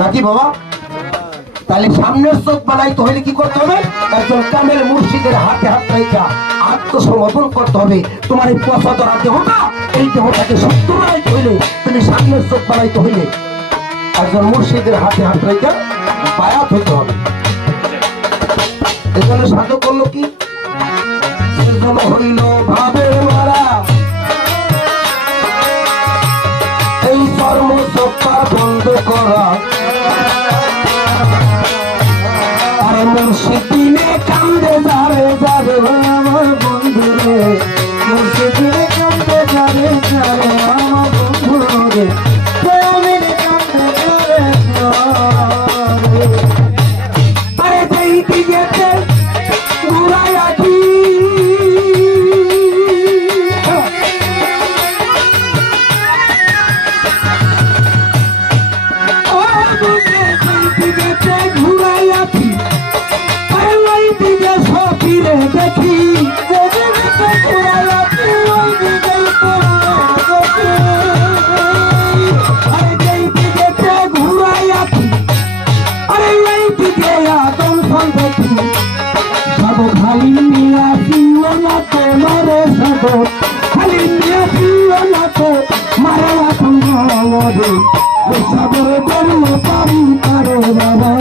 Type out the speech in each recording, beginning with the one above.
নাকি বাবা? তাহলে সামনের চোখ বানাইতে হলে কি করতে হবে? একজন কামেল মুর্শিদের হাতে হাত রেখা আত্মসমর্পণ করতে হবে। তোমার এই পচা ধরা দেহটা, এই দেহটাকে সত্য বানাইতে হইলে তুমি সামনের চোখ বানাইতে হইলে একজন মুর্শিদের হাতে হাত রেখা বায়াত হতে হবে। এজন্য সাধু করল কি? হইল ভাবের সবরে পারি পারে বাবা বাবা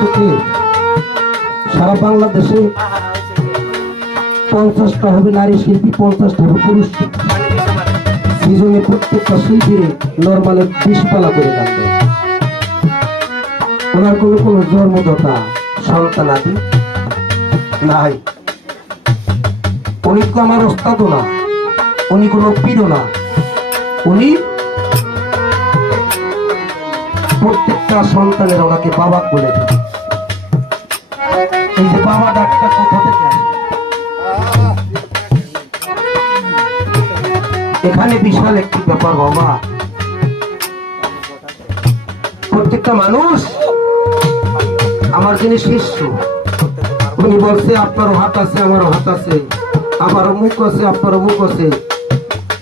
হচ্ছে সারা বাংলাদেশে পঞ্চাশটা হবে নারী শিল্পী, পঞ্চাশটা হবে পুরুষ সেজন্য প্রত্যেকটা শিল্পীর নর্মালে বিশ পালা করে দেয় ওনার কোনো কোনো জন্মদাতা সন্তান আদি নাই। উনি তো আমার ওস্তাদও না, উনি কোনো পীরও না। উনি প্রত্যেকটা সন্তানের ওনাকে বাবা বলে এই যে বাবা ডাকটা কোথা থেকে এখানে বিশাল একটি ব্যাপার, বাবা। প্রত্যেকটা মানুষ আমার যিনি শিষ্য, উনি বলছে আপনারও হাত আছে আমারও হাত আছে আমারও মুখ আছে আপনারও মুখ আছে।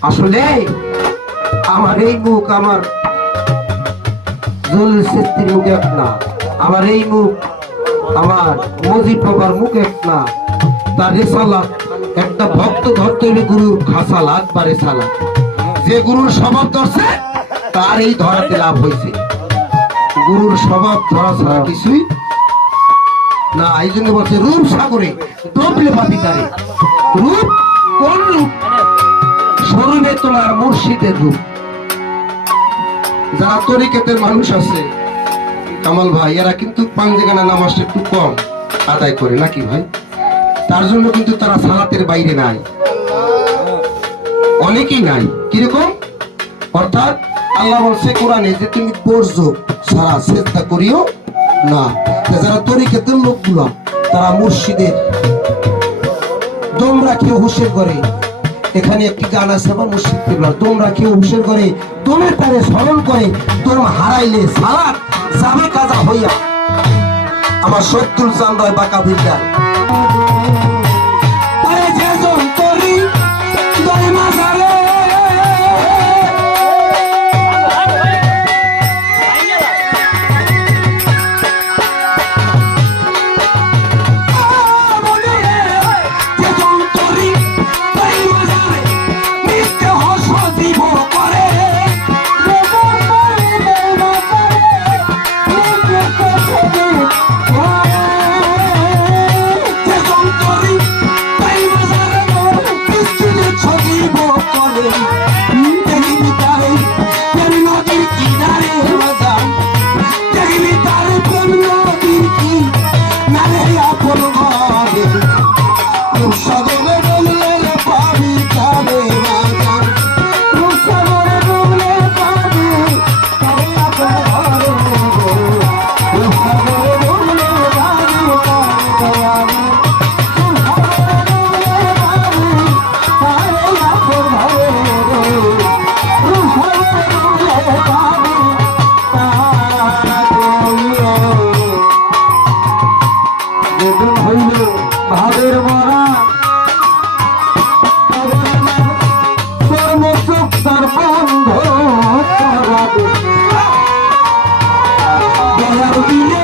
আসলে আমার এই মুখ, আমার জল সৃষ্টির মুখ এক না। আমার এই মুখ, আমার মজিব বাবার মুখ এক না। তার রেসালাত, একটা ভক্ত ধরতে হলে গুরুর খাসালাত বা রেসালাত। যে গুরুর স্বভাব ধরছে, তার এই ধরাতে লাভ হয়েছে গুরুর স্বভাব ধরা ছাড়া কিছুই না। এই জন্য বলছে, রূপ সাগরে ডবলে পাপি তারে। রূপ কোন রূপ? স্বরূপে তোমার মুর্শিদের রূপ। যারা তরিকেতের মানুষ আছে, কামাল ভাই, এরা কিন্তু পাঞ্জেগানা নামাজটা একটু কম আদায় করে, নাকি ভাই? তার জন্য কিন্তু তারা সালাতের বাইরে নাই। অনেকেই নাই। কীরকম? অর্থাৎ আল্লাহ বলছে কোরআনে যে তুমি পড়ছো সারা চেষ্টা করিও না। যারা তরিকেতের লোকগুলো, তারা মুর্শিদের তোমরা কেউ হুশের করে। এখানে একটি গান আছে আমার মুর্শিদ তোমরা কেউ হুশের করে তোমে তারে স্মরণ করে তোর হারাইলে সালাত সাবে কাজা হইয়া। আমার শত্রুল চান্দায় বাঁকা বিদ্যার দয়ার দিলে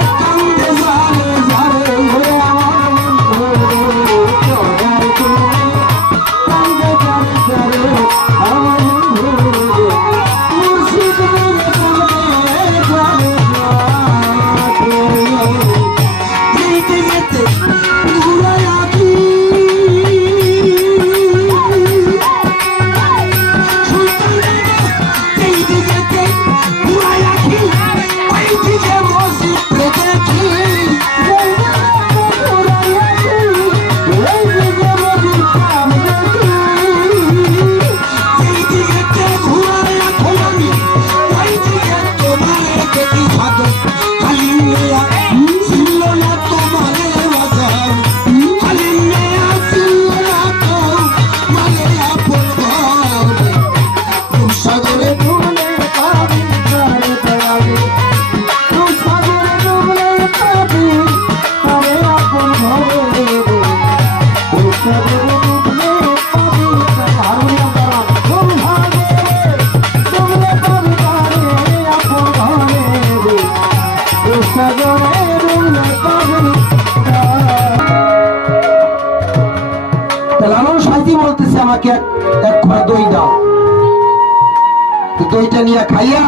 তো দইটা নিয়ে খাইয়া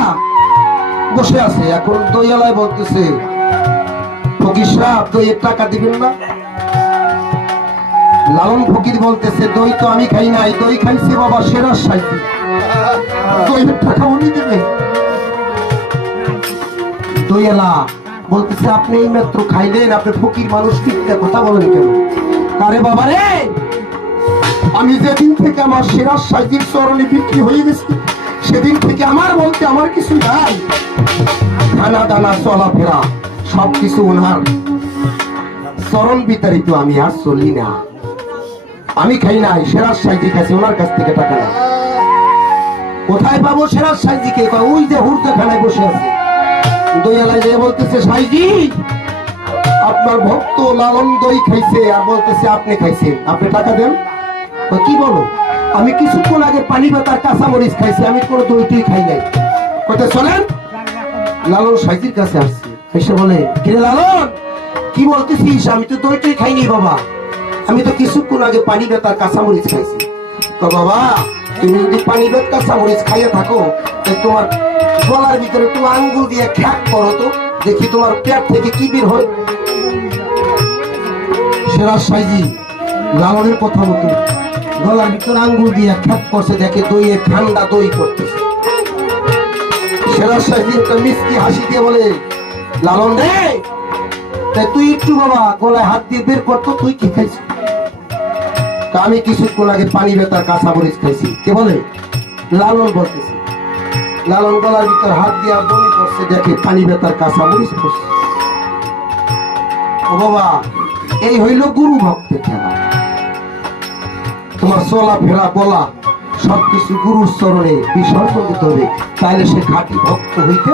বসে আছে। এখন দইয়ালায় বলতেছে, ফকির দইয়ের টাকা দিবেন না? লালন ফকির বলতেছে, দই তো আমি খাই নাই, দই খাইছে বাবা সেরা সাইতি দইয়ের টাকা উনি দেবে? দইয়ালা বলতেছে, আপনি এই মাত্র খাইলেন, আপনি ফকির মানুষ ঠিক কথা বলেন কেন? আরে বাবা রে আমি যেদিন থেকে আমার সেরা সাইজির চরণে বিক্রি হয়ে গেছি? সেদিন থেকে আমার বলতে আমার কিছু নাই। খানা দানা চলাফেরা সব কিছু ওনার চরণ বিতাড়িত আমি, আর চলি না। আমি খাই নাই সেরা সাইজি খাইছি ওনার কাছ থেকে টাকা নেই। কোথায় পাবো সেরা সাইজিকে? ওই যে হুর্দে খানায় বসে আছে। দইয়ালায় যে বলতেছে, সাইজি, আপনার ভক্ত লালন দই খাইছে, আর বলতেছে, আপনি খাইছেন। আপনি টাকা দেন? কি বলো? আমি কিছুক্ষণ আগে পানি বেতার কাঁচা মরিচ খাইছি আমি কোনো দই খাই নাই। কত চলেন লালন সাইজির কাছে আসছি। এসে বলে কিরে লালন কি বলতেছিস? আমি তো দই খাইনি বাবা। আমি তো কিছুক্ষণ আগে পানি বেতার কাঁচা মরিচ খাইছি। কয়, বাবা তুমি যদি পানি বেত কাঁচা মরিচ খাইয়ে থাকো তো তোমার গলার ভিতরে একটু আঙ্গুল দিয়ে খ্যাক করো তো দেখি তোমার পেট থেকে কি বের হয়। সেরা সাইজি লালনের কথা মতো গলার ভিতর আঙ্গুল দিয়ে খ্যাপ করছে, দেখে দইয়ে ঠান্ডা দই করতেছে। সাইজি একটা মিষ্টি হাসি দিয়ে বলে, লালন রে তাই তুই একটু বাবা, গলায় হাত দিয়ে বের করতো তুই কি খাইছিস? আমি কিছুক্ষণ আগে পানি বেতার কাঁচা মরিচ খাইছি। কে বলে? লালন বলতেছে। লালন গলার ভিতর হাত দিয়া করছে, দেখে পানি বেতার কাঁচা মরিচ পড়ছে। ও বাবা, এই হইল গুরু ভক্তের খেলা। তোমার চলা ফেরা বলা সবকিছু গুরুর চরণে বিসর্জন দিতে হবে। তাহলে সে খাঁটি ভক্ত হইতে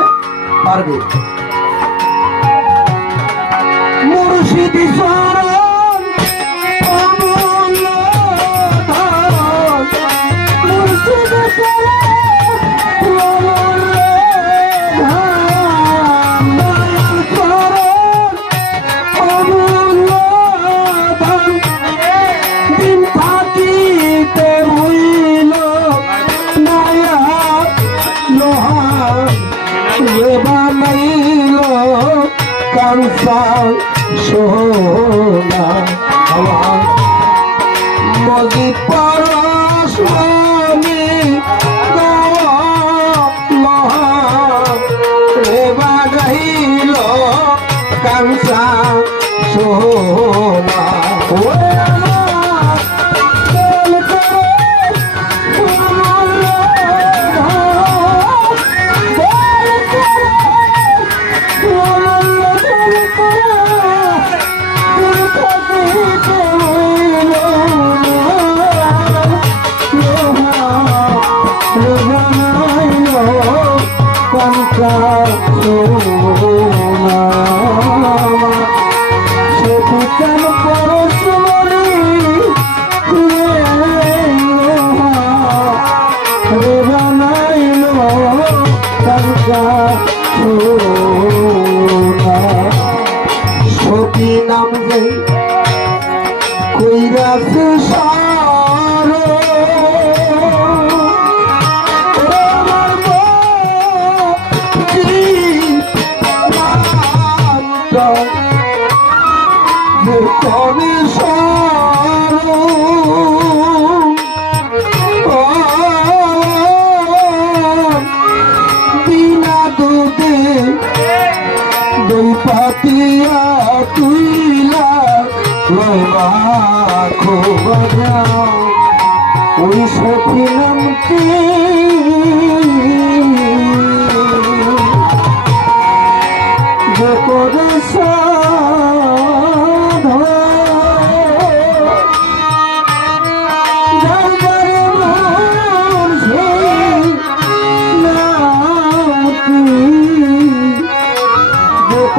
পারবে। মুর্শিদি চরণ কাঞ্চা সোনা আমার Oh.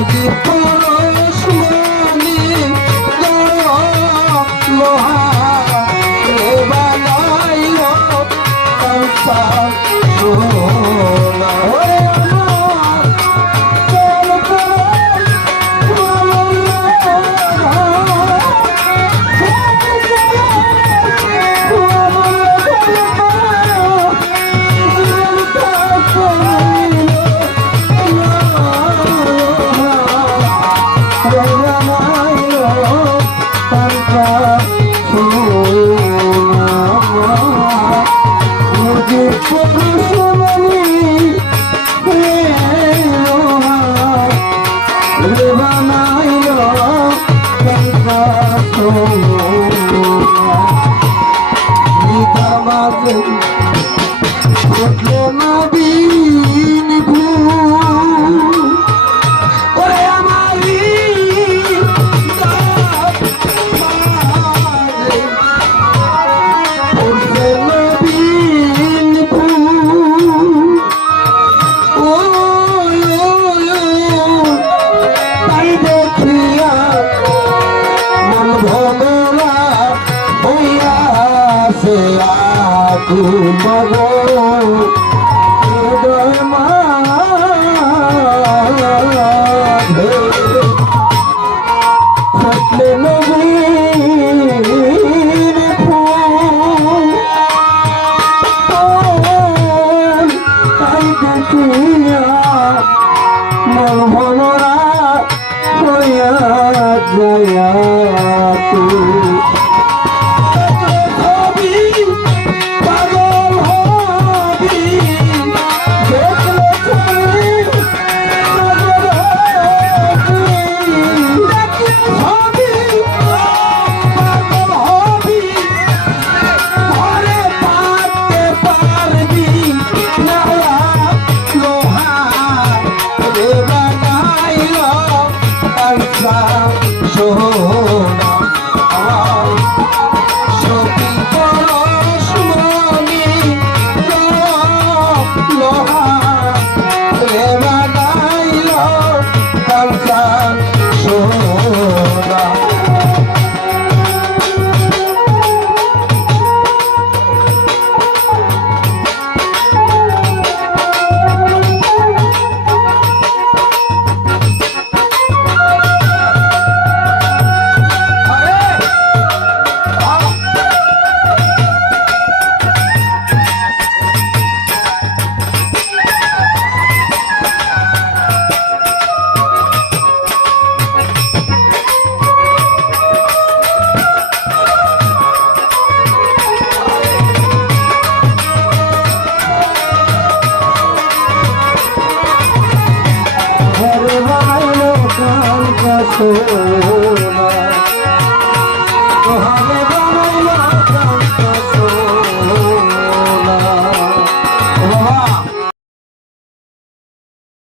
ও ভগবান Thank you.